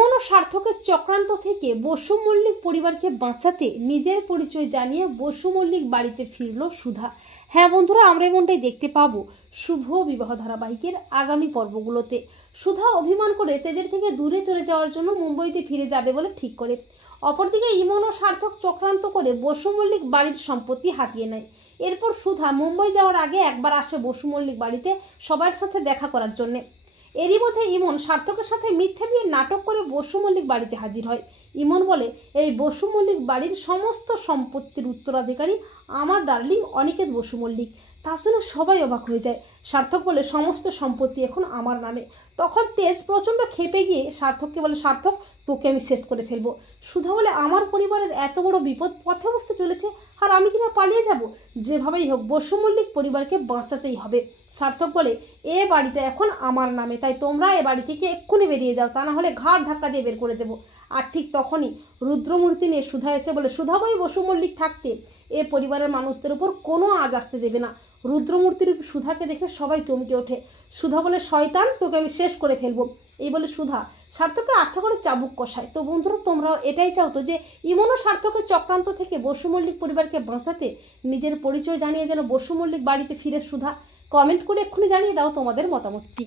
ইমন ও সার্থকের চক্রান্ত থেকে বসু মল্লিক পরিবারকে বাঁচাতে নিজের পরিচয় জানিয়ে বসু মল্লিক বাড়িতে ফিরল সুধা। হ্যাঁ বন্ধুরা, আমরা এমনটাই দেখতে পাবো শুভ বিবাহ ধারাবাহিকের আগামী পর্বগুলোতে। সুধা অভিমান করে তেজের থেকে দূরে চলে যাওয়ার জন্য মুম্বইতে ফিরে যাবে বলে ঠিক করে। অপরদিকে ইমন ও সার্থক চক্রান্ত করে বসু মল্লিক বাড়ির সম্পত্তি হাতিয়ে নেয়। এরপর সুধা মুম্বই যাওয়ার আগে একবার আসে বসু মল্লিক বাড়িতে সবার সাথে দেখা করার জন্য। এরই মধ্যে ইমন সার্থকের সাথে মিথ্যে বিয়ে নাটক করে বসু মল্লিক বাড়িতে হাজির হয়। ইমন বলে, এই বসু মল্লিক বাড়ির সমস্ত সম্পত্তির উত্তরাধিকারী আমার ডার্লিং অনিকেত বসু মল্লিক। তা শুনে সবাই অবাক হয়ে যায়। সার্থক বলে, সমস্ত সম্পত্তি এখন আমার নামে। তখন তেজ প্রচণ্ড ক্ষেপে গিয়ে সার্থককে বলে, সার্থক তোকে আমি শেষ করে ফেলবো। সুধা বলে, আমার পরিবারের এত বড় বিপদ পথে বসতে চলেছে আর আমি কিনা পালিয়ে যাব? যেভাবেই হোক বসু মল্লিক পরিবারকে বাঁচাতেই হবে। সার্থক বলে, এ বাড়িটা এখন আমার নামে, তাই তোমরা এ বাড়ি থেকে এক্ষুনি বেরিয়ে যাও, তা না হলে ঘাড় ধাক্কা দিয়ে বের করে দেবো। আর ঠিক তখনই রুদ্রমূর্তি নিয়ে সুধা এসে বলে, সুধাবাই বসু মল্লিক থাকতে এ পরিবারের মানুষদের উপর কোনো আজ আসতে দেবে না। রুদ্রমূর্তির সুধাকে দেখে সবাই চমকে ওঠে। সুধা বলে, শয়তান, তোকে আমি শেষ করে ফেলবো। এই বলে সুধা সার্থককে আচ্ছা করে চাবুক কষায়। তো বন্ধুরা, তোমরাও এটাই চাও তো যে ইমন ও সার্থকের চক্রান্ত থেকে বসু মল্লিক পরিবারকে বাঁচাতে নিজের পরিচয় জানিয়ে যেন বসু মল্লিক বাড়িতে ফিরে সুধা? কমেন্ট করে এক্ষুনি জানিয়ে দাও তোমাদের মতামতটি।